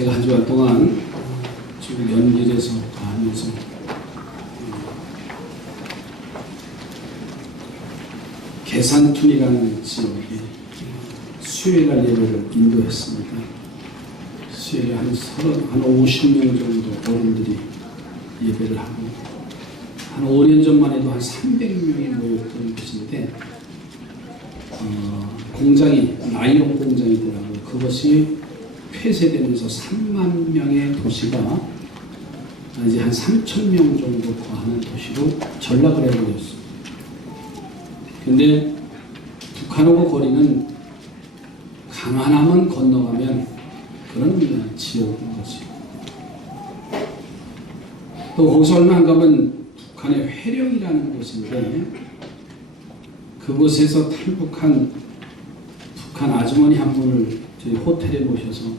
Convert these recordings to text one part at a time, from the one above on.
제가 한 주간 동안 중국 연길에서 가면서 계산툰이라는 지역에 수요일날 예배를 인도했습니다. 수요일에 한 50명 정도 어른들이 예배를 하고, 한 5년 전만 해도 한 300명이 모였던 곳인데, 공장이, 나일론 공장이더라고요. 그것이 폐쇄되면서 3만 명의 도시가 이제 한 3,000명 정도 거하는 도시로 전락을 해버렸어요. 근데 북한하고 거리는 강하남은 건너가면 그런 지역인 거지. 또 거기서 얼마 안 가면 북한의 회령이라는 곳인데, 그곳에서 탈북한 북한 아주머니 한 분을 저희 호텔에 모셔서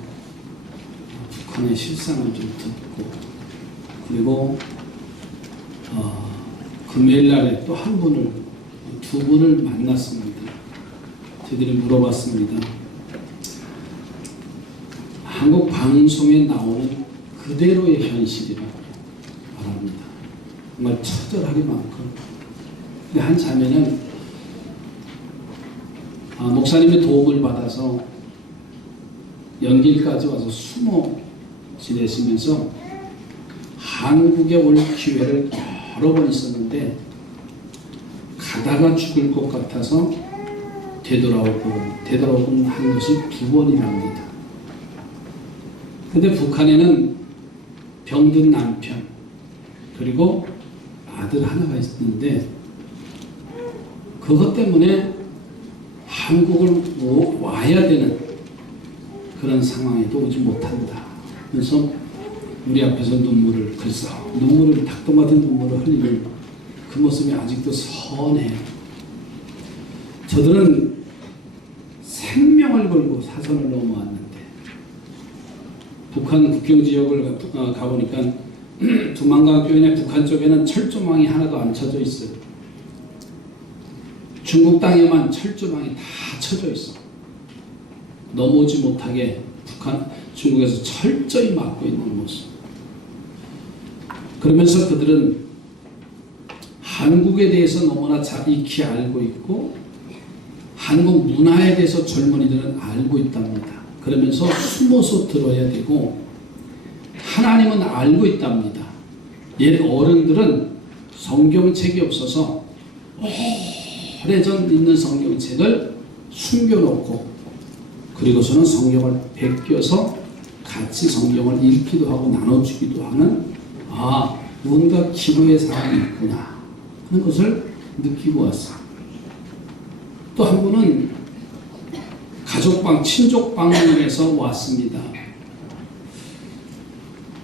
북한의 실상을 좀 듣고, 그리고 금요일 날에 또 한 분을, 두 분을 만났습니다. 저희들이 물어봤습니다. 한국 방송에 나오는 그대로의 현실이라고 말합니다. 정말 처절하게 많고. 근데 한 자매는 목사님의 도움을 받아서 연길까지 와서 숨어 지내시면서 한국에 올 기회를 여러 번 있었는데 가다가 죽을 것 같아서 되돌아오곤 한 것이 2번이랍니다. 근데 북한에는 병든 남편 그리고 아들 하나가 있는데, 그것 때문에 한국을 와야 되는 그런 상황에도 오지 못한다. 그래서 우리 앞에서 눈물을 닭도 맞은 눈물을 흘리는 그 모습이 아직도 선해요. 저들은 생명을 걸고 사선을 넘어왔는데, 북한 국경 지역을 가보니까 두만강교인의 북한 쪽에는 철조망이 하나도 안 쳐져 있어요. 중국 땅에만 철조망이 다 쳐져 있어. 넘어오지 못하게 중국에서 철저히 막고 있는 모습. 그러면서 그들은 한국에 대해서 너무나 잘 익히 알고 있고, 한국 문화에 대해서 젊은이들은 알고 있답니다. 그러면서 숨어서 들어야 되고, 하나님은 알고 있답니다. 옛 어른들은 성경책이 없어서 오래전 있는 성경책을 숨겨놓고, 그리고서는 성경을 베껴서 같이 성경을 읽기도 하고 나눠주기도 하는, 뭔가 기도의 사람이 있구나 하는 것을 느끼고 왔어요. 또 한 분은 가족방, 친족방문에서 왔습니다.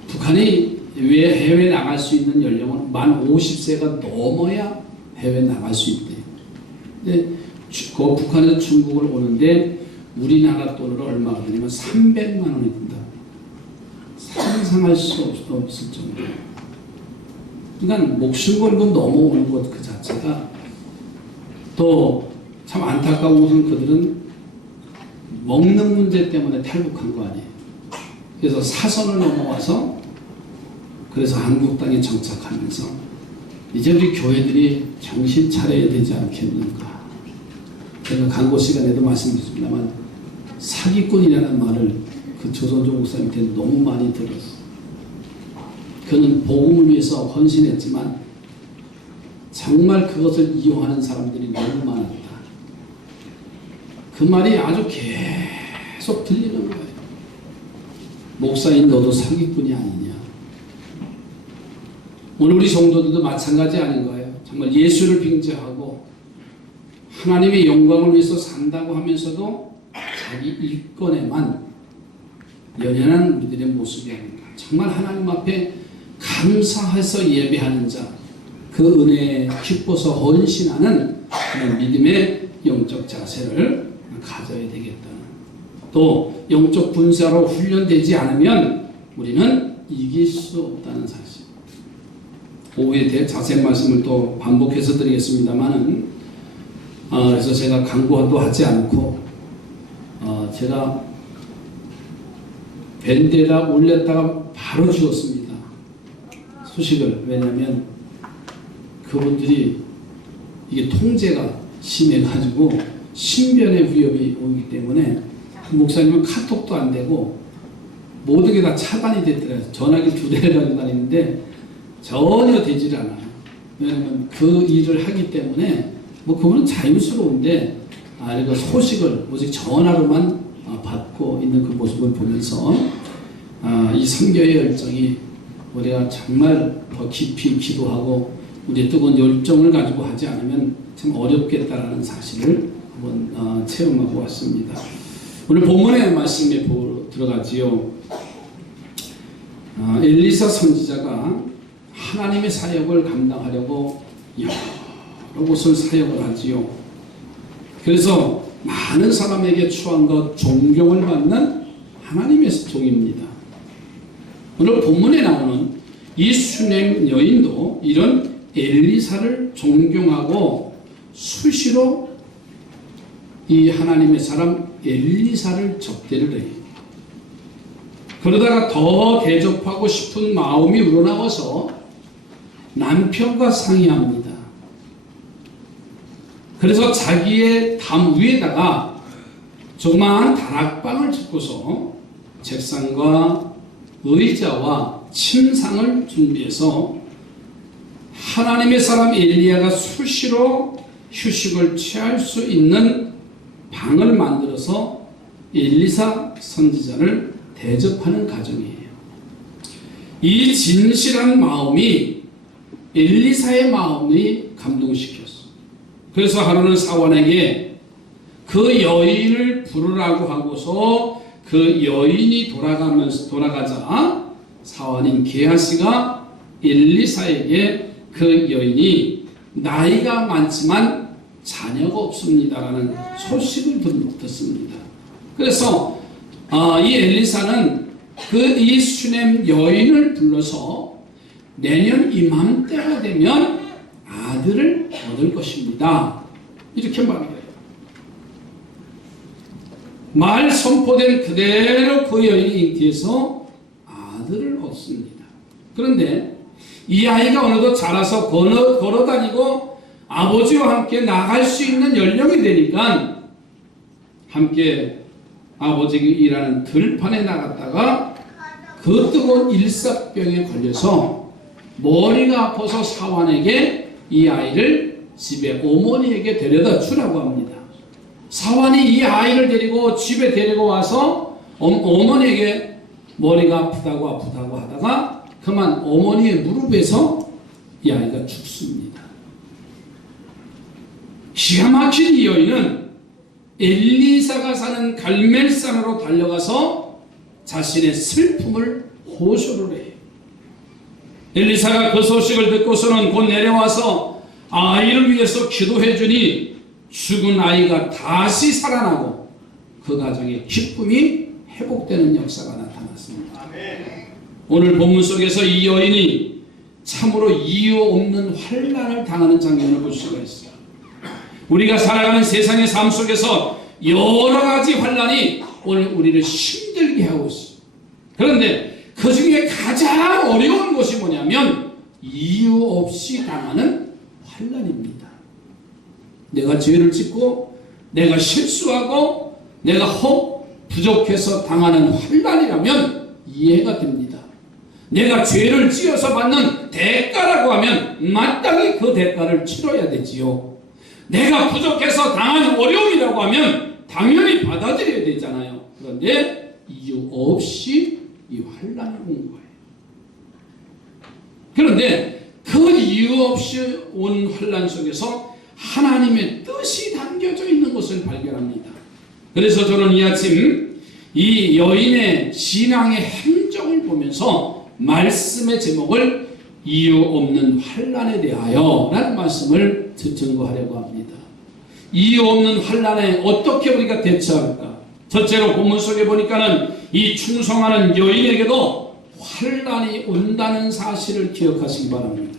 북한이 왜 해외 나갈 수 있는 연령은 만 50세가 넘어야 해외 나갈 수 있대요. 근데 그 북한에서 중국을 오는데 우리나라 돈으로 얼마가 되냐면 300만 원이 든다. 상상할 수 없을 정도로. 그러니까 목숨 걸고 넘어오는 것 그 자체가, 또 참 안타까운 것은 그들은 먹는 문제 때문에 탈북한 거 아니에요. 그래서 사선을 넘어와서 그래서 한국 땅에 정착하면서 이제 우리 교회들이 정신 차려야 되지 않겠는가. 제가 강고 시간에도 말씀드렸습니다만 사기꾼이라는 말을 그 조선조 목사님한테 너무 많이 들었어요. 그는 복음을 위해서 헌신했지만 정말 그것을 이용하는 사람들이 너무 많았다. 그 말이 아주 계속 들리는 거예요. 목사인 너도 사기꾼이 아니냐. 오늘 우리 성도들도 마찬가지 아닌가요? 정말 예수를 빙자하고 하나님의 영광을 위해서 산다고 하면서도 자기 일권에만 연연한 우리들의 모습이 아닌가. 정말 하나님 앞에 감사해서 예배하는 자, 그 은혜에 기뻐서 헌신하는 그런 믿음의 영적 자세를 가져야 되겠다. 또 영적 군사로 훈련되지 않으면 우리는 이길 수 없다는 사실. 오후에 대해 자세한 말씀을 또 반복해서 드리겠습니다만은, 그래서 제가 강구도 하지 않고, 제가 밴드에다 올렸다가 바로 죽었습니다. 소식을. 왜냐하면 그분들이 이게 통제가 심해가지고 신변의 위협이 오기 때문에 목사님은 카톡도 안 되고 모든 게 다 차단이 됐더라고요. 전화기 2대를 가지고 다니는데 전혀 되질 않아요. 왜냐하면 그 일을 하기 때문에 뭐 그분은 자유스러운데 그러니까 소식을 오직 전화로만 받고 있는 그 모습을 보면서 이 선교의 열정이 우리가 정말 더 깊이 기도하고 우리의 뜨거운 열정을 가지고 하지 않으면 참 어렵겠다라는 사실을 한번 체험하고 왔습니다. 오늘 본문의 말씀에 들어가지요. 엘리사 선지자가 하나님의 사역을 감당하려고 여러 곳을 사역을 하지요. 그래서 많은 사람에게 추앙과 존경을 받는 하나님의 종입니다. 오늘 본문에 나오는 이 수넴 여인도 이런 엘리사를 존경하고 수시로 이 하나님의 사람 엘리사를 접대를 해요. 그러다가 더 대접하고 싶은 마음이 우러나와서 남편과 상의합니다. 그래서 자기의 담 위에다가 조그마한 다락방을 짓고서 책상과 의자와 침상을 준비해서 하나님의 사람 엘리야가 수시로 휴식을 취할 수 있는 방을 만들어서 엘리사 선지자를 대접하는 가정이에요. 이 진실한 마음이 엘리사의 마음이 감동시켰어. 그래서 하루는 사원에게 그 여인을 부르라고 하고서 그 여인이 돌아가자 사원인 게하시가 엘리사에게 그 여인이 나이가 많지만 자녀가 없습니다라는 소식을 듣습니다. 그래서 이 엘리사는 이 수넴 여인을 불러서 내년 이맘때가 되면 아들을 얻을 것입니다. 이렇게 말해요. 말 선포된 그대로 그 여인이 잉태해서 아들을 얻습니다. 그런데 이 아이가 어느덧 자라서 걸어다니고 아버지와 함께 나갈 수 있는 연령이 되니까 함께 아버지가 일하는 들판에 나갔다가 그 뜨거운 일사병에 걸려서 머리가 아파서 사환에게 이 아이를 집에 어머니에게 데려다 주라고 합니다. 사환이 이 아이를 데리고 집에 데리고 와서 어머니에게 머리가 아프다고 하다가 그만 어머니의 무릎에서 이 아이가 죽습니다. 기가 막힌 이 여인은 엘리사가 사는 갈멜산으로 달려가서 자신의 슬픔을 호소를 해요. 엘리사가 그 소식을 듣고서는 곧 내려와서 아이를 위해서 기도해 주니 죽은 아이가 다시 살아나고 그 가정의 기쁨이 회복되는 역사가 나타났습니다. 오늘 본문 속에서 이 여인이 참으로 이유 없는 환난을 당하는 장면을 볼 수가 있어요. 우리가 살아가는 세상의 삶 속에서 여러 가지 환난이 오늘 우리를 힘들게 하고 있어요. 그런데 그 중에 가장 어려운 것이 뭐냐면 이유 없이 당하는 환난입니다. 내가 죄를 짓고 내가 실수하고 내가 부족해서 당하는 환난이라면 이해가 됩니다. 내가 죄를 지어서 받는 대가라고 하면 마땅히 그 대가를 치러야 되지요. 내가 부족해서 당하는 어려움이라고 하면 당연히 받아들여야 되잖아요. 그런데 이유 없이 이 환난이 온 거예요. 그런데 그 이유 없이 온 환난 속에서 하나님의 뜻이 담겨져 있는 것을 발견합니다. 그래서 저는 이 아침 이 여인의 신앙의 행적을 보면서 말씀의 제목을 이유 없는 환난에 대하여 라는 말씀을 증거하려고 합니다. 이유 없는 환난에 어떻게 우리가 대처할까? 첫째로 본문 속에 보니까는 이 충성하는 여인에게도 환난이 온다는 사실을 기억하시기 바랍니다.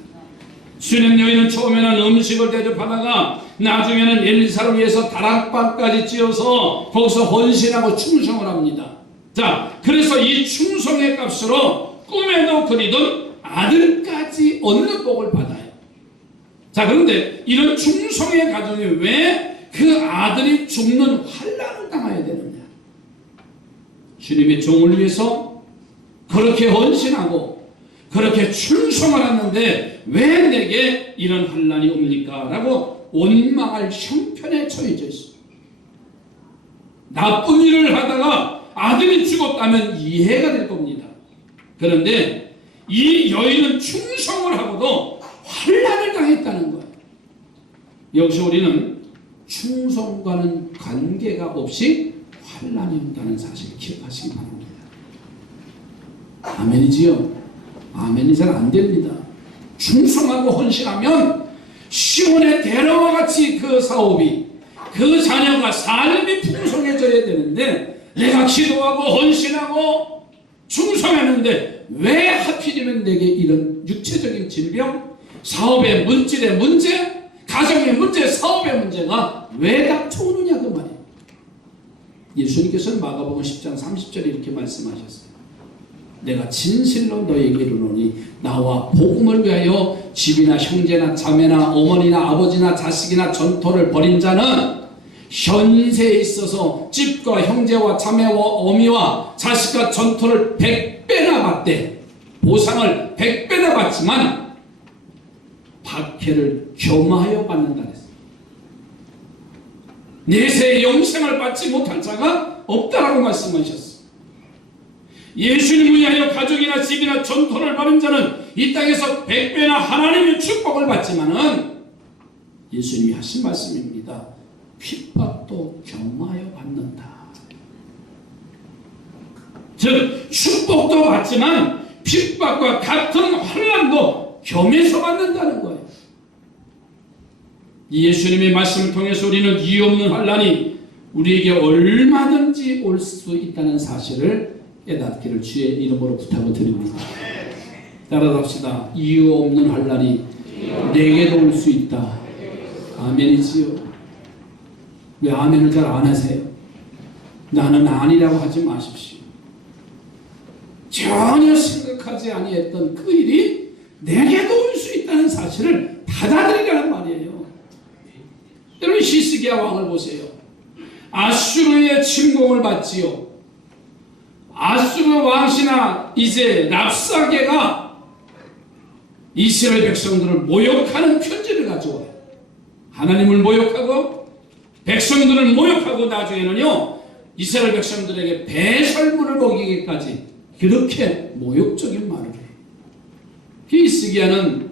수넴 여인은 처음에는 음식을 대접하다가 나중에는 엘리사를 위해서 다락방까지 지어서 거기서 헌신하고 충성을 합니다. 자, 그래서 이 충성의 값으로 꿈에도 그리던 아들까지 얻는 복을 받아요. 자, 그런데 이런 충성의 가정이 왜 그 아들이 죽는 환난을 당해야 되느냐? 주님의 종을 위해서 그렇게 헌신하고 그렇게 충성을 하는데 왜 내게 이런 환난이 옵니까? 라고 원망할 형편에 처해져 있습니다. 나쁜 일을 하다가 아들이 죽었다면 이해가 될 겁니다. 그런데 이 여인은 충성을 하고도 환난을 당했다는 거예요. 여기서 우리는 충성과는 관계가 없이 환난이 온다는 사실을 기억하시기 바랍니다. 아멘이지요? 아멘이 잘 안 됩니다. 충성하고 헌신하면 시온의 대로와 같이 그 사업이, 그 자녀가 삶이 풍성해져야 되는데 내가 기도하고 헌신하고 충성했는데 왜 하필이면 내게 이런 육체적인 질병, 사업의 물질의 문제, 가정의 문제, 사업의 문제가 왜 닥쳐오느냐 그 말이에요. 예수님께서는 마가복음 10장 30절에 이렇게 말씀하셨어요. 내가 진실로 너에게 이르노니 나와 복음을 위하여 집이나 형제나 자매나 어머니나 아버지나 자식이나 전토를 벌인 자는 현세에 있어서 집과 형제와 자매와 어미와 자식과 전토를 100배나 받되 보상을 100배나 받지만 박해를 겸하여 받는다 했습니다. 내세의 영생을 받지 못할 자가 없다라고 말씀하셨습니다. 예수님을 위하여 가족이나 집이나 전토를 받은 자는 이 땅에서 100배나 하나님의 축복을 받지만은 예수님이 하신 말씀입니다. 핍박도 겸하여 받는다. 즉 축복도 받지만 핍박과 같은 환난도 겸해서 받는다는 거예요. 예수님의 말씀을 통해서 우리는 이유 없는 환난이 우리에게 얼마든지 올 수 있다는 사실을 깨닫기를 주의 이름으로 부탁을 드립니다. 따라합시다. 이유 없는 환난이 내게도 올 수 있다. 아멘이지요. 왜 아멘을 잘 안 하세요? 나는 아니라고 하지 마십시오. 전혀 생각하지 아니했던 그 일이 내게도 올 수 있다는 사실을 받아들이라는 말이에요. 여러분 히스기야 왕을 보세요. 아수르의 침공을 받지요. 아수르 왕시나 이제 랍사게가 이스라엘 백성들을 모욕하는 편지를 가져와요. 하나님을 모욕하고 백성들을 모욕하고 나중에는요 이스라엘 백성들에게 배설물을 먹이기까지 그렇게 모욕적인 말을 해요. 히스기야는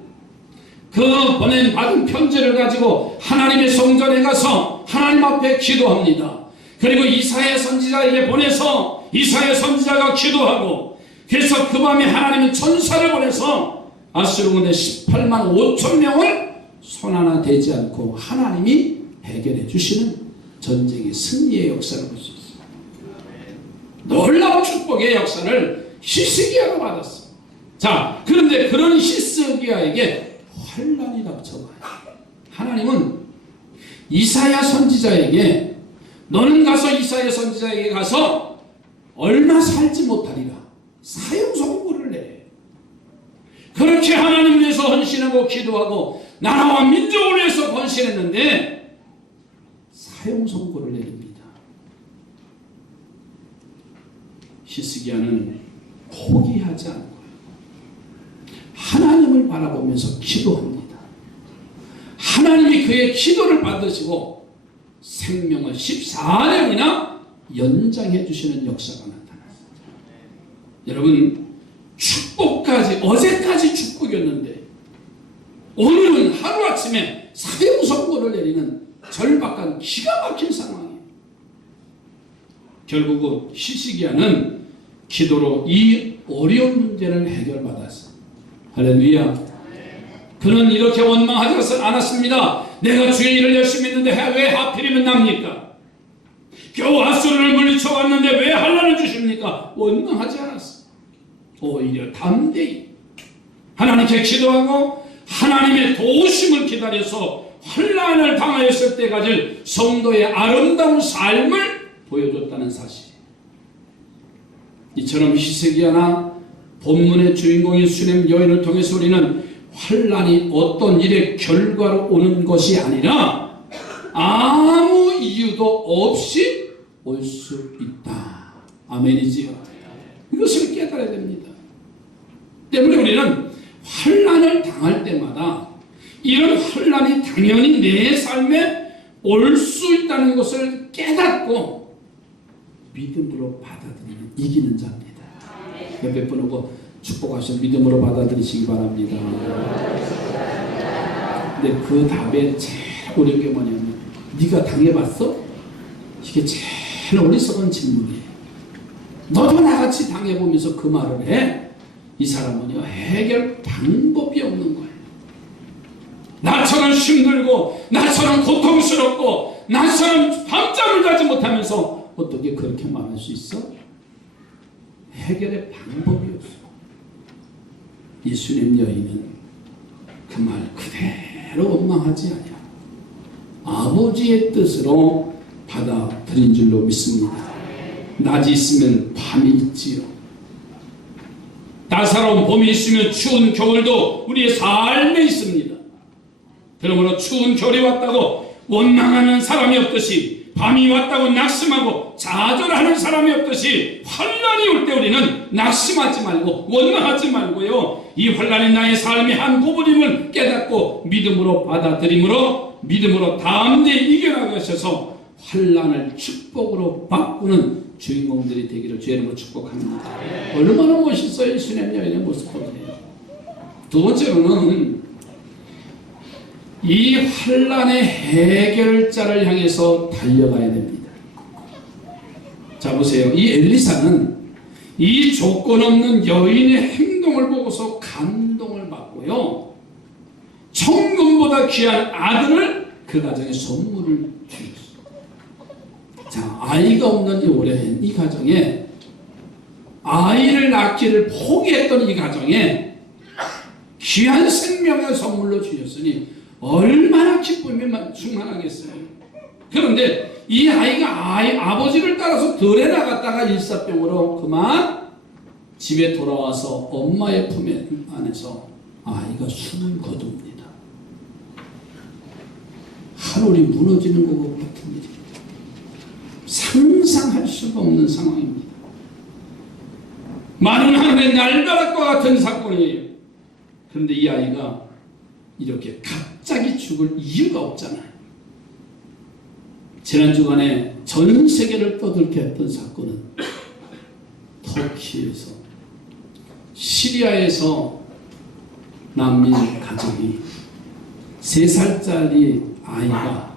그 받은 편지를 가지고 하나님의 성전에 가서 하나님 앞에 기도합니다. 그리고 이사야 선지자에게 보내서 이사야 선지자가 기도하고, 그래서 그 밤에 하나님이 천사를 보내서 아수르 군대 18만 5천 명을 손 하나 대지 않고 하나님이 해결해 주시는 전쟁의 승리의 역사를 볼 수 있습니다. 놀라운 축복의 역사를 히스기야가 받았어. 자, 그런데 그런 히스기야에게 환난이 닥쳐와요. 하나님은 이사야 선지자에게 너는 가서 이사야 선지자에게 가서 얼마 살지 못하리라 사형 선고를 내려. 그렇게 하나님 위해서 헌신하고 기도하고 나라와 민족을 위해서 헌신했는데 사형 선고를 내립니다. 히스기야는 포기하지 않고 하나님을 바라보면서 기도합니다. 하나님이 그의 기도를 받으시고 생명을 14년이나 연장해 주시는 역사가 나타났습니다. 여러분, 축복까지, 어제까지 축복이었는데 오늘은 하루아침에 사형 선고를 내리는 절박한 기가 막힌 상황이에요. 결국은 히스기야는 기도로 이 어려운 문제를 해결받았어요. 할렐루야. 그는 이렇게 원망하지 않았습니다. 내가 주의 일을 열심히 했는데 왜 하필이면 납니까? 겨우 아수르를 물리쳐 왔는데 왜 환난을 주십니까? 원망하지 않았어. 오히려 담대히 하나님께 기도하고 하나님의 도우심을 기다려서 환난을 당하였을 때 가질 성도의 아름다운 삶을 보여줬다는 사실. 이처럼 히스기야나 본문의 주인공인 수넴 여인을 통해서 우리는 환난이 어떤 일의 결과로 오는 것이 아니라 아무 이유도 없이 올 수 있다. 아멘이지요. 이것을 깨달아야 됩니다. 때문에 우리는 환난을 당할 때마다 이런 환난이 당연히 내 삶에 올 수 있다는 것을 깨닫고 믿음으로 받아들이는 이기는 자입니다. 옆에 분하고 축복하셔서 믿음으로 받아들이시기 바랍니다. 근데 그 답에 제일 어려운 게 뭐냐면 네가 당해봤어? 이게 제일 어리석은 질문이에요. 너도 나같이 당해보면서 그 말을 해. 이 사람은요 해결 방법이 없는 거예요. 나처럼 힘들고 나처럼 고통스럽고 나처럼 밤잠을 자지 못하면서 어떻게 그렇게 말할 수 있어? 해결의 방법이 없어. 이 수넴 여인은 그 말 그대로 원망하지 않냐. 아버지의 뜻으로 받아들인 줄로 믿습니다. 낮이 있으면 밤이 있지요. 따사로운 봄이 있으면 추운 겨울도 우리의 삶에 있습니다. 그러므로 추운 겨울이 왔다고 원망하는 사람이 없듯이 밤이 왔다고 낙심하고 좌절하는 사람이 없듯이 환난이 올 때 우리는 낙심하지 말고 원망하지 말고요. 이 환난이 나의 삶의 한 부분임을 깨닫고 믿음으로 받아들임으로 믿음으로 담대히 이겨나가셔서 환난을 축복으로 바꾸는 주인공들이 되기를 주의 이름으로 축복합니다. 얼마나 멋있어요. 이 수넴 여인의 모습 보세요. 두 번째로는 이 환난의 해결자를 향해서 달려가야 됩니다. 자 보세요. 이 엘리사는 이 조건 없는 여인의 행동을 보고서 감동을 받고요. 천금보다 귀한 아들을 그 가정에 선물을 주셨어요. 자, 아이가 없는 이 오랜 이 가정에 아이를 낳기를 포기했던 이 가정에 귀한 생명의 선물로 주셨으니 얼마나 기쁨이 충만하겠어요. 그런데 이 아이가 아버지를 따라서 들에 나갔다가 일사병으로 그만 집에 돌아와서 엄마의 품 안에서 아이가 숨을 거둡니다. 하늘이 무너지는 것 같은 일입니다. 상상할 수가 없는 상황입니다. 많은 하늘의 날벼락과 같은 사건이에요. 그런데 이 아이가 이렇게 갑자기 죽을 이유가 없잖아요. 지난 주간에 전 세계를 떠들게 했던 사건은 터키에서 시리아에서 난민 가정이 3살짜리 아이가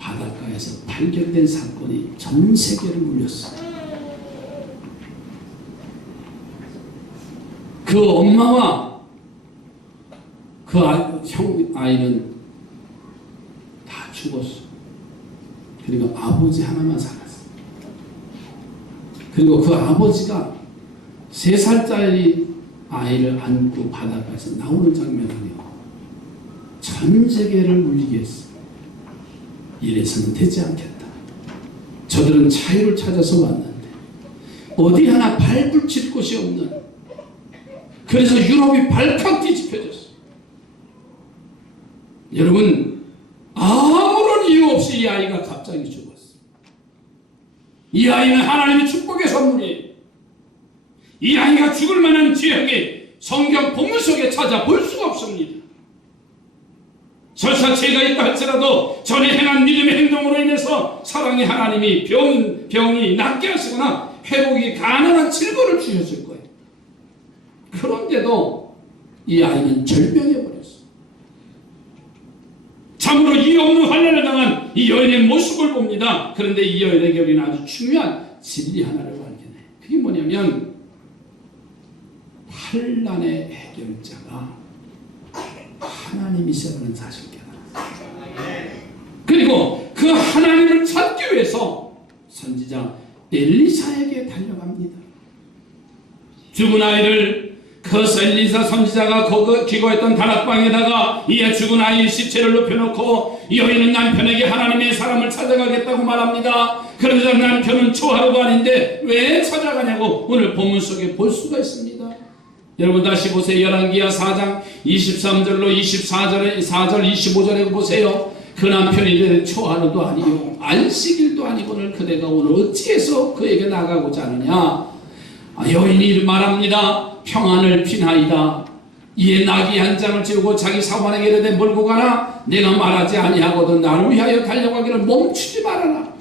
바닷가에서 발견된 사건이 전 세계를 울렸어요. 그 엄마와 그 아이는 다 죽었어. 그리고 아버지 하나만 살았어. 그리고 그 아버지가 3살짜리 아이를 안고 바닷가에서 나오는 장면이요. 전 세계를 울리게 했어. 이래서는 되지 않겠다. 저들은 자유를 찾아서 왔는데 어디 하나 발붙일 곳이 없는, 그래서 유럽이 발칵 뒤집혀졌어. 여러분, 아무런 이유 없이 이 아이가 갑자기 죽었어. 이 아이는 하나님의 축복의 선물이에요. 이 아이가 죽을 만한 죄악이 성경 본문 속에 찾아볼 수가 없습니다. 설사 죄가 있다 할지라도 전에 행한 믿음의 행동으로 인해서 사랑의 하나님이 병이 낫게 하시거나 회복이 가능한 질고를 주셨을 거예요. 그런데도 이 아이는 절병해버렸어. 참으로 이유 없는 환난을 당한 이 여인의 모습을 봅니다. 그런데 이 여인에게 우리는 아주 중요한 진리 하나를 발견해. 그게 뭐냐면 환난의 해결자가 하나님이시라는 사실을 깨달았어요. 그리고 그 하나님을 찾기 위해서 선지자 엘리사에게 달려갑니다. 죽은 아이를 그래서 엘리사 선지자가 기거했던 다락방에다가 이에 죽은 아이의 시체를 눕혀놓고 여인은 남편에게 하나님의 사람을 찾아가겠다고 말합니다. 그러자 남편은 초하루도 아닌데 왜 찾아가냐고 오늘 본문 속에 볼 수가 있습니다. 여러분 다시 보세요. 열왕기하 4장 23절로 24절에 4절 25절에 보세요. 그 남편이 이르되 초하루도 아니요 안식일도 아니거늘 그대가 오늘 어찌해서 그에게 나가고자 하느냐. 여인이 말합니다. 평안을 비나이다. 이에 나귀 한 장을 지우고 자기 사관에게 이르되 몰고 가라. 내가 말하지 아니하거든 나를 위하여 달려가기를 멈추지 말아라.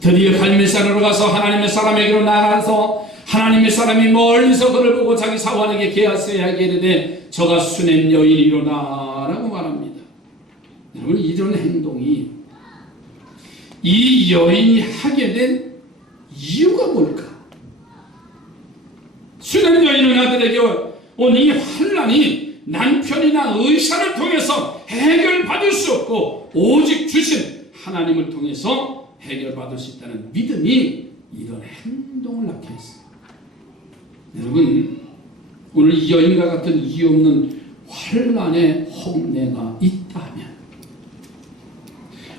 드디어 갈멜산으로 가서 하나님의 사람에게로 나가서 하나님의 사람이 멀리서 그를 보고 자기 사관에게 게하세하게 이르되 저가 수냄 여인이로다 라고 말합니다. 여러분 이런 행동이 이 여인이 하게 된 이유가 뭘까? 수냄 여인은 아들에게 온 이 환난이 남편이나 의사를 통해서 해결받을 수 없고 오직 주신 하나님을 통해서 해결받을 수 있다는 믿음이 이런 행동을 낳게 했어요. 여러분 오늘 이 여인과 같은 이유 없는 환난의 홍례가 있다면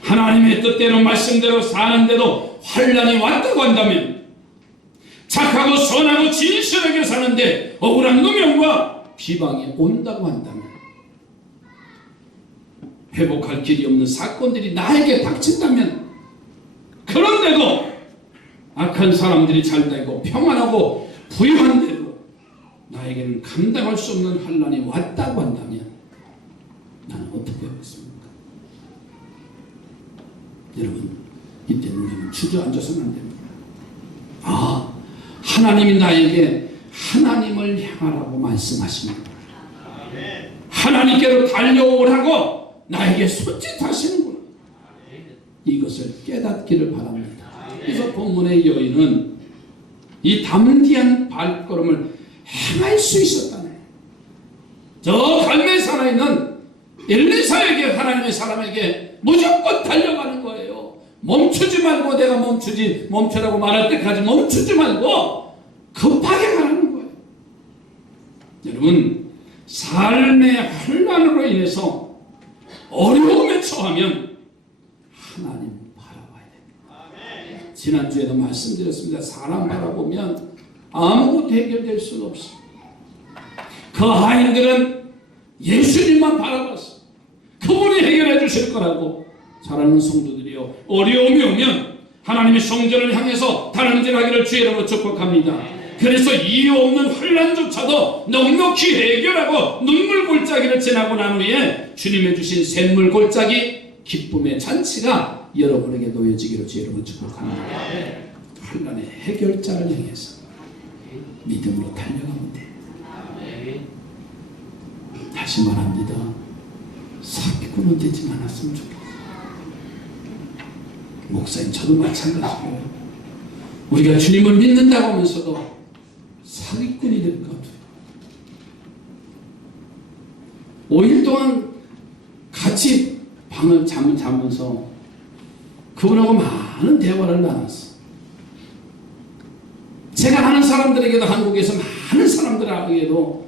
하나님의 뜻대로 말씀대로 사는데도 환난이 왔다고 한다면 착하고 선하고 진실하게 사는데 억울한 누명과 비방이 온다고 한다면 회복할 길이 없는 사건들이 나에게 닥친다면 그런데도 악한 사람들이 잘 되고 평안하고 부유한데도 나에게는 감당할 수 없는 환난이 왔다고 한다면 나는 어떻게 하겠습니까? 여러분 이때는 우리는 주저앉아서는 안 됩니다. 하나님이 나에게 하나님을 향하라고 말씀하십니다. 하나님께로 달려오라고 나에게 손짓하시는구나. 이것을 깨닫기를 바랍니다. 그래서 본문의 여인은 이 담대한 발걸음을 행할 수 있었다네. 저 갈멜산에 있는 엘리사에게 하나님의 사람에게 무조건 달려가는 거예요. 멈추지 말고 내가 멈추라고 말할 때까지 멈추지 말고 급하게 가라는 거예요. 여러분 삶의 환난으로 인해서 어려움에 처하면 하나님 바라봐야 됩니다. 지난주에도 말씀드렸습니다. 사람 바라보면 아무것도 해결될 수는 없어요. 그 하인들은 예수님만 바라봤어요. 그분이 해결해 주실 거라고. 사랑하는 성도들이요, 어려움이 오면 하나님의 성전을 향해서 달음질하기를 주의 이름으로 축복합니다. 그래서 이유 없는 환난조차도 넉넉히 해결하고 눈물 골짜기를 지나고 난 후에 주님의 주신 샘물 골짜기 기쁨의 잔치가 여러분에게 놓여지기를 주의 이름으로 축복합니다. 환난의 해결자를 향해서 믿음으로 달려가면 돼. 다시 말합니다. 사기꾼은 되지 않았으면 좋겠어요. 목사님 저도 마찬가지고요. 우리가 주님을 믿는다고 하면서도 사기꾼이 될 것 같아요. 5일 동안 같이 밤을 잠을 자면서 그분하고 많은 대화를 나눴어. 제가 아는 사람들에게도 한국에서 많은 사람들에게도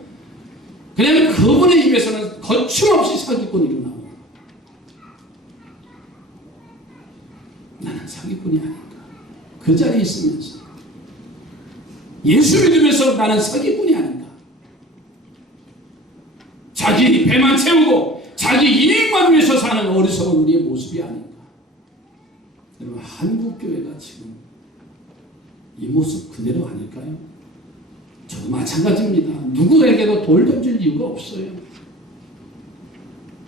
그냥 그분의 입에서는 거침없이 사기꾼이 일어나고 나는 사기꾼이 아닌가. 그 자리에 있으면서 예수 믿으면서 나는 사기꾼이 아닌가. 자기 배만 채우고 자기 이익만 위해서 사는 어리석은 우리의 모습이 아닌가. 여러분 한국교회가 지금 이 모습 그대로 아닐까요? 저도 마찬가지입니다. 누구에게도 돌 던질 이유가 없어요.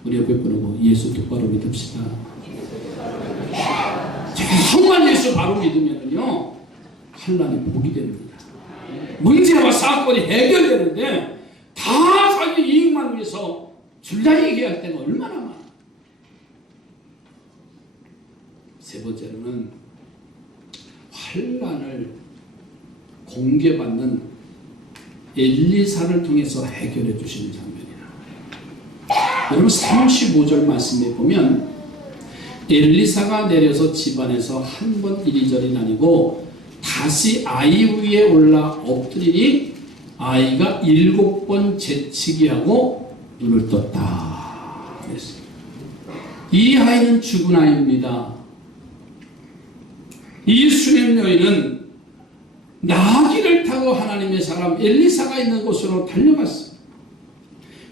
우리 옆에 분하고 예수 똑바로 믿읍시다. 정말 예수 바로 믿으면요 환난이 복이 됩니다. 문제와 사건이 해결되는데 다 자기 이익만 위해서 줄다 얘기할 때가 얼마나 많아. 세 번째로는 환난을 공개받는 엘리사를 통해서 해결해 주시는 장면이라. 여러분 35절 말씀에 보면 엘리사가 내려서 집안에서 한 번 이리저리 다니고 다시 아이 위에 올라 엎드리니 아이가 7번 재치기 하고 눈을 떴다. 그랬습니다. 이 아이는 죽은 아이입니다. 이 수냄 여인은 나귀를 타고 하나님의 사람 엘리사가 있는 곳으로 달려갔어요.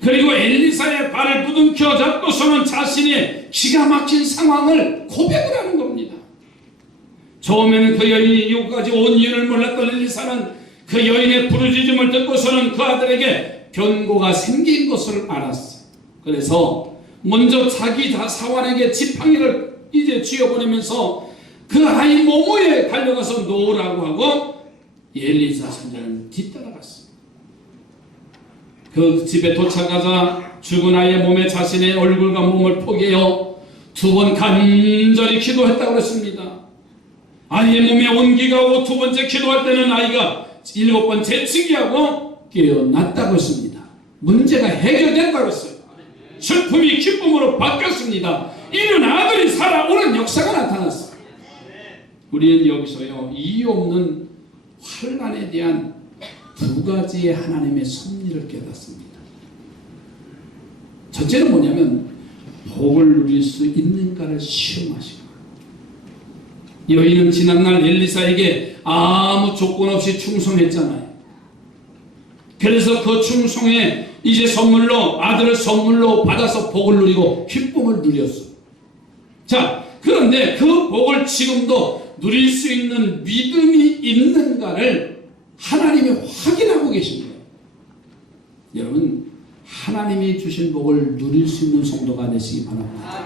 그리고 엘리사의 발을 부둥켜 잡고서는 자신의 기가 막힌 상황을 고백을 하는 겁니다. 처음에는 그 여인이 이곳까지 온 이유를 몰랐던 엘리사는 그 여인의 부르짖음을 듣고서는 그 아들에게 변고가 생긴 것을 알았어요. 그래서 먼저 자기 사환에게 지팡이를 이제 쥐어보내면서 그 아이 모모에 달려가서 놓으라고 하고 엘리사 선지자는 뒤따라갔어요. 그 집에 도착하자 죽은 아이의 몸에 자신의 얼굴과 몸을 포개어 2번 간절히 기도했다고 그랬습니다. 아이의 몸에 온기가 오고 2번째 기도할 때는 아이가 7번 재치기하고 깨어났다고 했습니다. 문제가 해결됐다고 했어요. 슬픔이 기쁨으로 바뀌었습니다. 이런 아들이 살아오는 역사가 나타났어요. 우리는 여기서요, 이유 없는 환난에 대한 2가지의 하나님의 섭리를 깨닫습니다. 첫째는 뭐냐면 복을 누릴 수 있는가를 시험하시고, 여인은 지난날 엘리사에게 아무 조건 없이 충성했잖아요. 그래서 그 충성에 이제 선물로, 아들을 선물로 받아서 복을 누리고 기쁨을 누렸어요. 자, 그런데 그 복을 지금도 누릴 수 있는 믿음이 있는가를 하나님이 확인하고 계신 거예요. 여러분, 하나님이 주신 복을 누릴 수 있는 성도가 되시기 바랍니다.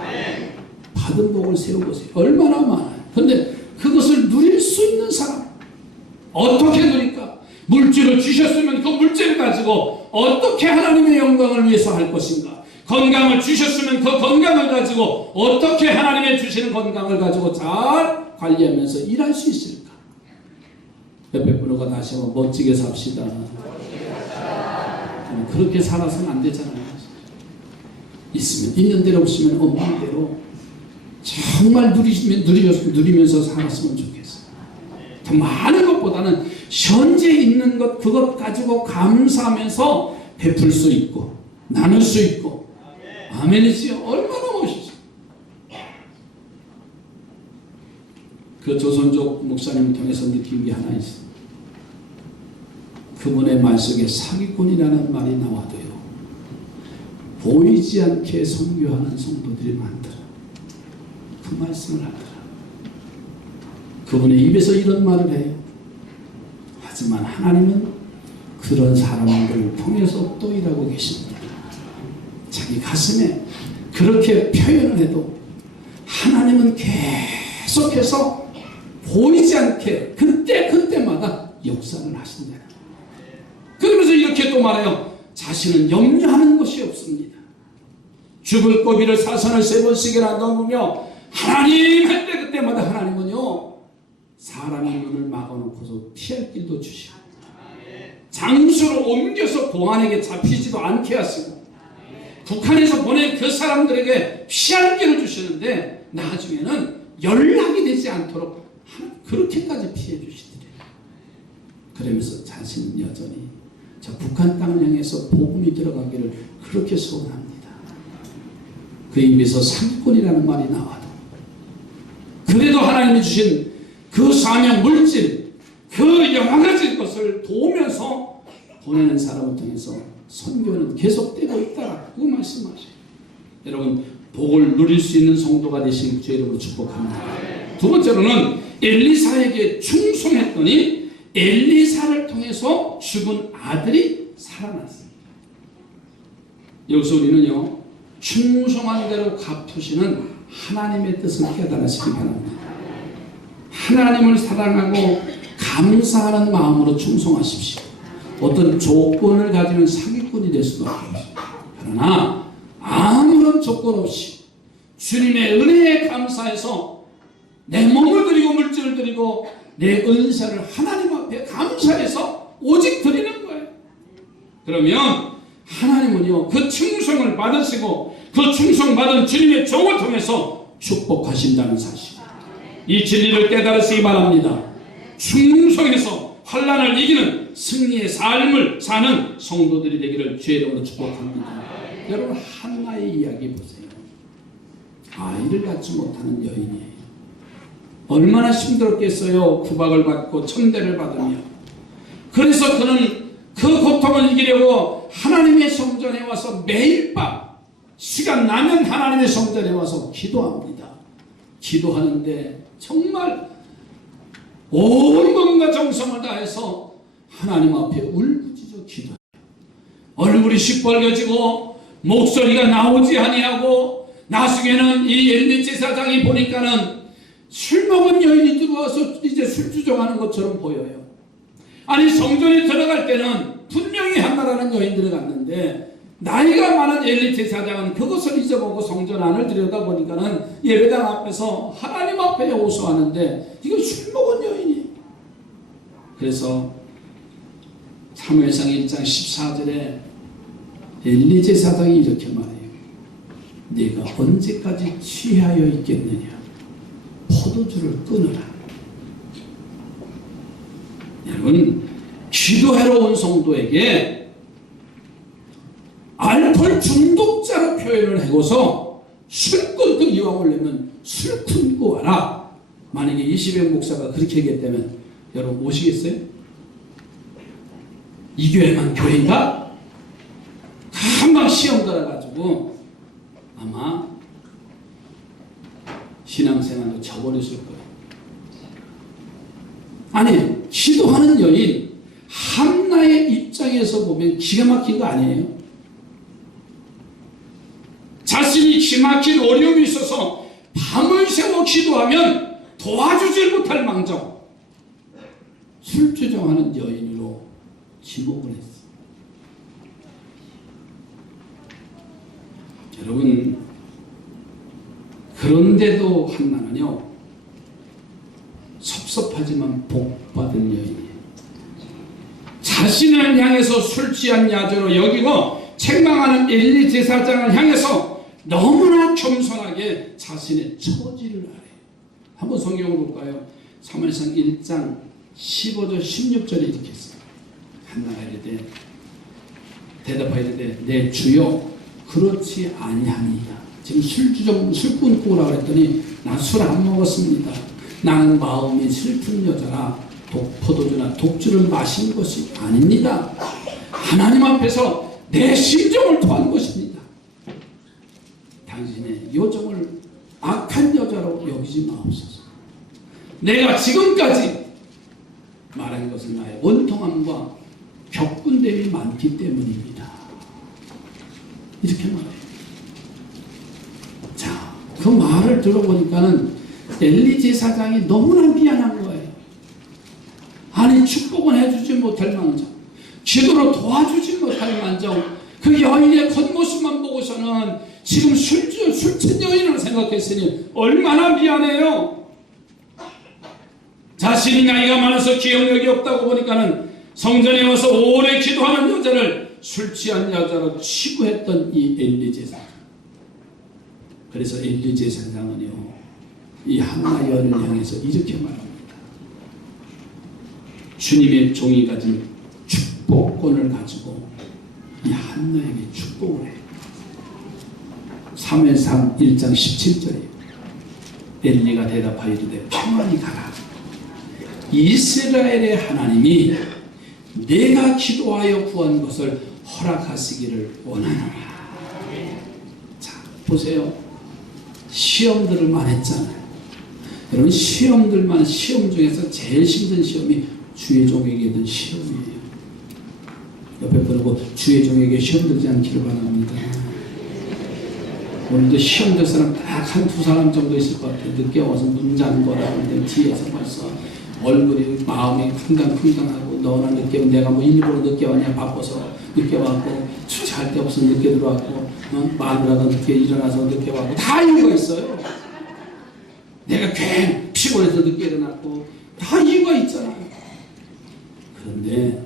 받은 복을 세워보세요. 얼마나 많아요. 그런데 그것을 누릴 수 있는 사람, 어떻게 누릴까? 물질을 주셨으면 그 물질을 가지고 어떻게 하나님의 영광을 위해서 할 것인가? 건강을 주셨으면 그 건강을 가지고 어떻게 하나님의 주시는 건강을 가지고 잘 관리하면서 일할 수 있을까? 옆에 분과 다시 한번 멋지게 삽시다. 그렇게 살아서는 안 되잖아요. 있으면 있는 대로, 없으면 없는 대로 정말 누리면서 살았으면 좋겠어요. 더 많은 것보다는 현재 있는 것, 그것 가지고 감사하면서 베풀 수 있고 나눌 수 있고. 아멘이지요. 얼마나 멋있어요. 그 조선족 목사님을 통해서 느낀 게 하나 있어요. 그분의 말 속에 사기꾼이라는 말이 나와도요, 보이지 않게 선교하는 성도들이 많더라. 그 말씀을 하더라. 그분의 입에서 이런 말을 해요. 하지만 하나님은 그런 사람들을 통해서 또 일하고 계십니다. 자기 가슴에 그렇게 표현을 해도 하나님은 계속해서 보이지 않게 그때마다 역사를 하신다. 그러면서 이렇게 또 말해요. 자신은 염려하는 것이 없습니다. 죽을 고비를 사선을 3번씩이나 넘으며 하나님 할 때 그때마다 하나님은요, 사람의 눈을 막아놓고서 피할 길도 주시고 장소로 옮겨서 공안에게 잡히지도 않게 하시고 북한에서 보낸 그 사람들에게 피할 길을 주시는데 나중에는 연락이 되지 않도록 그렇게까지 피해 주시더래요. 그러면서 자신은 여전히 저 북한 땅을 향해서 복음이 들어가기를 그렇게 소원합니다. 그 입에서 사기꾼이라는 말이 나와도 그래도 하나님이 주신 그 사명 물질, 그 여러 가지 것을 도우면서 보내는 사람을 통해서 선교는 계속되고 있다. 그 말씀하셔요. 여러분, 복을 누릴 수 있는 성도가 되시길 주의 이름으로 축복합니다. 두 번째로는 엘리사에게 충성했더니 엘리사를 통해서 죽은 아들이 살아났습니다. 여기서 우리는요, 충성한 대로 갚으시는 하나님의 뜻을 깨달으시기 바랍니다. 하나님을 사랑하고 감사하는 마음으로 충성하십시오. 어떤 조건을 가지면 사기꾼이 될 수가 없습니다. 그러나 아무런 조건 없이 주님의 은혜에 감사해서 내 몸을 드리고 물질을 드리고 내 은사를 하나님 앞에 감사해서 오직 드리는 거예요. 그러면 하나님은요, 그 충성을 받으시고 그 충성받은 주님의 종을 통해서 축복하신다는 사실, 이 진리를 깨달으시기 바랍니다. 충성해서 환난을 이기는 승리의 삶을 사는 성도들이 되기를 주의 이름으로 축복합니다. 여러분, 한나의 이야기 보세요. 아이를 갖지 못하는 여인이에요. 얼마나 힘들었겠어요. 구박을 받고 천대를 받으며. 그래서 그는 그 고통을 이기려고 하나님의 성전에 와서 매일 밤 시간 나면 하나님의 성전에 와서 기도합니다. 기도하는데 정말 온 몸과 정성을 다해서 하나님 앞에 울부짖어 기도해요. 얼굴이 시뻘개지고 목소리가 나오지 아니하고 나중에는 이 엘리 제사장이 보니까는 술 먹은 여인이 들어와서 이제 술주정하는 것처럼 보여요. 아니 성전에 들어갈 때는 분명히 한나라는 여인 들어갔는데 나이가 많은 엘리 제사장은 그것을 잊어보고 성전 안을 들여다보니까는 예배당 앞에서 하나님 앞에 호소하는데 이거 술 먹은 여인이. 그래서 사무엘상 1장 14절에 엘리 제사장이 이렇게 말해요. 네가 언제까지 취하여 있겠느냐. 포도주를 끊어라. 여러분 기도하러 온 성도에게 알코올 중독자로 표현을 하고서 술 끊고 이왕을 내면 술 끊고 와라. 만약에 이시백 목사가 그렇게 얘기했다면 여러분 오시겠어요? 이 교회만 교회인가? 한방 시험 들어가지고 아마 신앙생활도 저버렸을 거예요. 아니 기도하는 여인 한나의 입장에서 보면 기가 막힌 거 아니에요? 자신이 기막힌 어려움이 있어서 밤을 새워 기도하면 도와주질 못할 망정 술주정하는 여인으로 지목을 했어요. 여러분 그런데도 한나는요 섭섭하지만 복받은 여인이에요. 자신을 향해서 술 취한 야조로 여기고 책망하는 엘리 제사장을 향해서 너무나 겸손하게 자신의 처지를 알아요. 한번 성경을 볼까요? 사무엘상 1장 15절 16절에 이렇게 했어요. 한나가 이르되 대답하여 이르되 내 주여 그렇지 아니하니이다. 지금 술 끊고 오라고 했더니 나 술 안 먹었습니다. 나는 마음이 슬픈 여자라 포도주나 독주를 마신 것이 아닙니다. 하나님 앞에서 내 심정을 토한 것입니다. 당신의 요정을 악한 여자로 여기지 마옵소서. 내가 지금까지 말한 것은 나의 원통함과 격분됨이 많기 때문입니다. 이렇게 말해요. 자, 그 말을 들어보니까는 엘리 제사장이 너무나 미안한 거예요. 아니 축복은 해주지 못할 망정, 기도로 도와주지 못할 망정, 그 여인의 겉모습만 보고서는 지금 술친 여인을 생각했으니 얼마나 미안해요. 자신이 나이가 많아서 기억력이 없다고 보니까는 성전에 와서 오래 기도하는 여자를 술 취한 여자로 치부했던 이 엘리 제사장. 그래서 엘리 제사장은요 이 한나 여인을 향해서 이렇게 말합니다. 주님의 종이 가진 축복권을 가지고 이 한나에게 축복을 해요. 사무엘상 1장 17절에 엘리가 대답하여 이르되 평안히 가라. 이스라엘의 하나님이 내가 기도하여 구한 것을 허락하시기를 원하노라. 자, 보세요. 시험들을 했잖아요. 여러분 시험 중에서 제일 힘든 시험이 주의 종에게 든 시험이에요. 옆에 보고 주의 종에게 시험 들지 않기를 바랍니다. 오늘도 시험 될 사람 딱 한두 사람 정도 있을 것 같아요. 늦게 와서 눈 잠궈라 하는데 뒤에서 벌써 얼굴이 마음이 쿵당쿵당하고 너나 늦게 내가 뭐 일부러 늦게 왔냐 바빠서 늦게 왔고 주차할 데 없어 늦게 들어왔고 마누라가 늦게 일어나서 늦게 왔고 다 이유가 있어요. 내가 괜히 피곤해서 늦게 일어났고 다 이유가 있잖아요. 그런데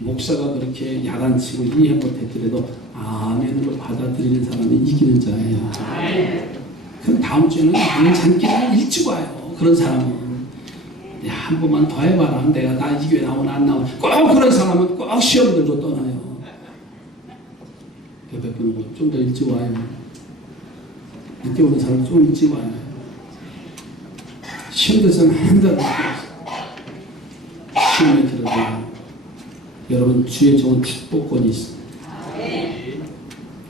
목사가 그렇게 야단치고 이해 못했더라도 아멘으로 받아들이는 사람이 이기는 자예요. 그럼 다음 주에는 잔기를 일찍 와요. 그런 사람은 한 번만 더 해봐라. 내가 나 이 교회 나오나 안 나오나 꼭 그런 사람은 꼭 시험 들고 떠나요. 옆에 분은 좀 더 일찍 와요. 늦게 오는 사람은 좀 일찍 와요. 시험 들서는 한다고 시험에 들어가요. 여러분 주의 좋은 축복권이 있어요.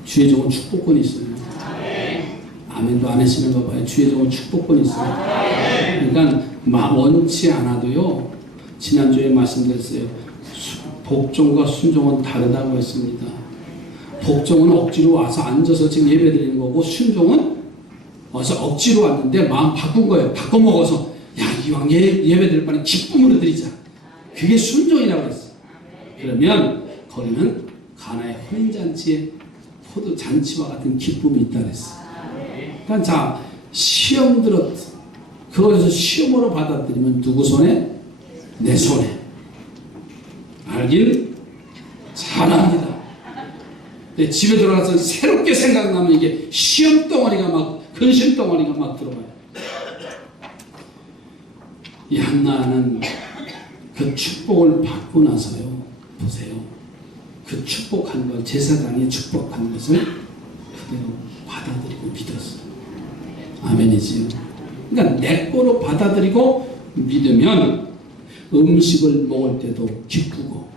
주의 좋은 축복권이 있어요. 아멘도 안 하시는 거 봐요. 주의 좋은 축복권이 있어요. 그러니까 원치 않아도요. 지난주에 말씀드렸어요. 복종과 순종은 다르다고 했습니다. 복종은 억지로 와서 앉아서 지금 예배 드리는 거고, 순종은 와서 억지로 왔는데 마음 바꾼 거예요. 바꿔 먹어서 야 이왕 예배 드릴 바는 기쁨으로 드리자. 그게 순종이라고 했어요. 그러면 거기는 가나의 혼인잔치에 포도잔치와 같은 기쁨이 있다 그랬어요. 그러니까 자 시험 들었 그것을 시험으로 받아들이면 누구 손에? 내 손에. 알길 잘합니다. 집에 들어가서 새롭게 생각나면 이게 시험 덩어리가 막 근심 덩어리가 막 들어가요. 이 한나는 그 축복을 받고 나서요. 보세요. 그 축복한 것, 제사장이 축복한 것을 그대로 받아들이고 믿었어요. 아멘이지요. 그러니까 내 거로 받아들이고 믿으면 음식을 먹을 때도 기쁘고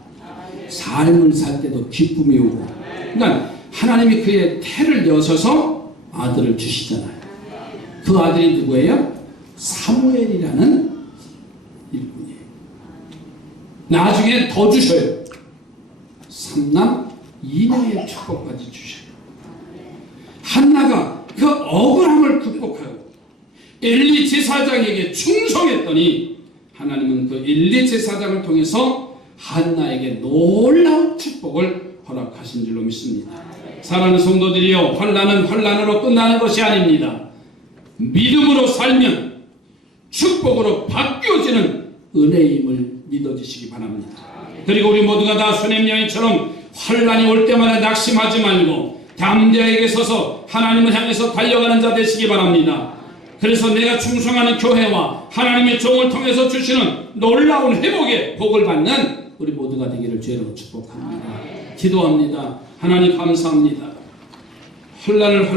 삶을 살 때도 기쁨이 오고, 그러니까 하나님이 그의 태를 여셔서 아들을 주시잖아요. 그 아들이 누구예요? 사무엘이라는 일꾼이에요. 나중에 더 주셔요. 3남 2녀의 축복까지 주셔요. 한나가 그 억울함을 극복하고 엘리 제사장에게 충성했더니 하나님은 그 엘리 제사장을 통해서 한나에게 놀라운 축복을 허락하신 줄로 믿습니다. 사랑하는 성도들이여, 환난은 환난으로 끝나는 것이 아닙니다. 믿음으로 살면 축복으로 바뀌어지는 은혜임을 믿어주시기 바랍니다. 그리고 우리 모두가 다 수냄 여인처럼 환난이 올 때마다 낙심하지 말고 담대하게 서서 하나님을 향해서 달려가는 자 되시기 바랍니다. 그래서 내가 충성하는 교회와 하나님의 종을 통해서 주시는 놀라운 회복의 복을 받는 우리 모두가 되기를 주의로 축복합니다. 기도합니다. 하나님 감사합니다. 혼란을